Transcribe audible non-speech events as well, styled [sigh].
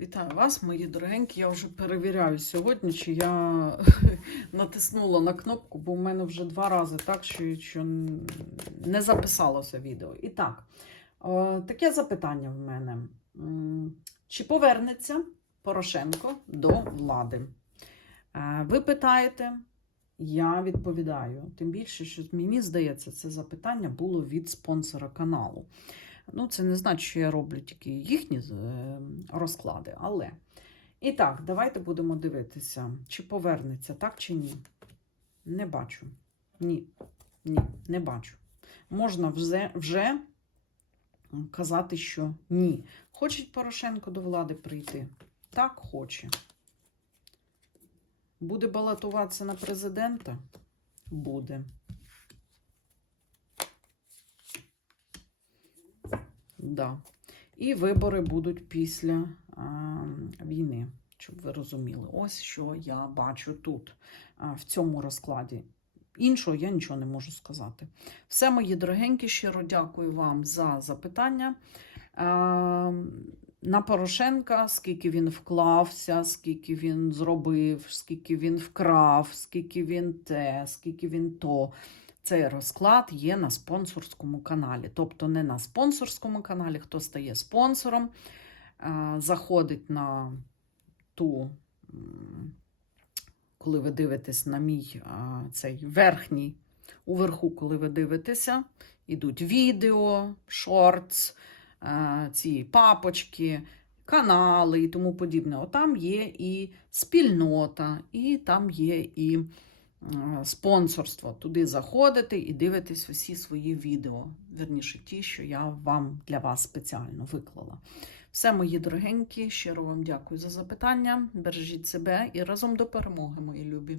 Вітаю вас, мої дорогенькі. Я вже перевіряю сьогодні, чи я [laughs] натиснула на кнопку, бо в мене вже два рази так, що, що не записалося відео. І так, е, таке запитання в мене. Чи повернеться Порошенко до влади? Е, Ви питаєте, я відповідаю. Тим більше, що мені здається, це запитання було від спонсора каналу. Ну, це не значить, що я роблю тільки їхні е, розклади, але. І так, давайте будемо дивитися, чи повернеться, так чи ні. Не бачу. Ні. Ні, не бачу. Можна вже, вже казати, що ні. Хоче Порошенко до влади прийти? Так, хоче. Буде балотуватися на президента? Буде. Да. І вибори будуть після а, війни, щоб ви розуміли. Ось що я бачу тут, а, в цьому розкладі. Іншого я нічого не можу сказати. Все, мої дорогенькі, щиро дякую вам за запитання. А, на Порошенка, скільки він вклався, скільки він зробив, скільки він вкрав, скільки він те, скільки він то. Цей розклад є на спонсорському каналі. Тобто не на спонсорському каналі, хто стає спонсором, заходить на ту, коли ви дивитесь на мій цей верхній, уверху, коли ви дивитеся, ідуть відео, шортс, ці папочки, канали і тому подібне. Отам є і спільнота, і там є і спонсорство. Туди заходите і дивитесь усі свої відео. Верніше, ті, що я вам для вас спеціально виклала. Все, мої дорогенькі, щиро вам дякую за запитання. Бережіть себе і разом до перемоги, мої любі.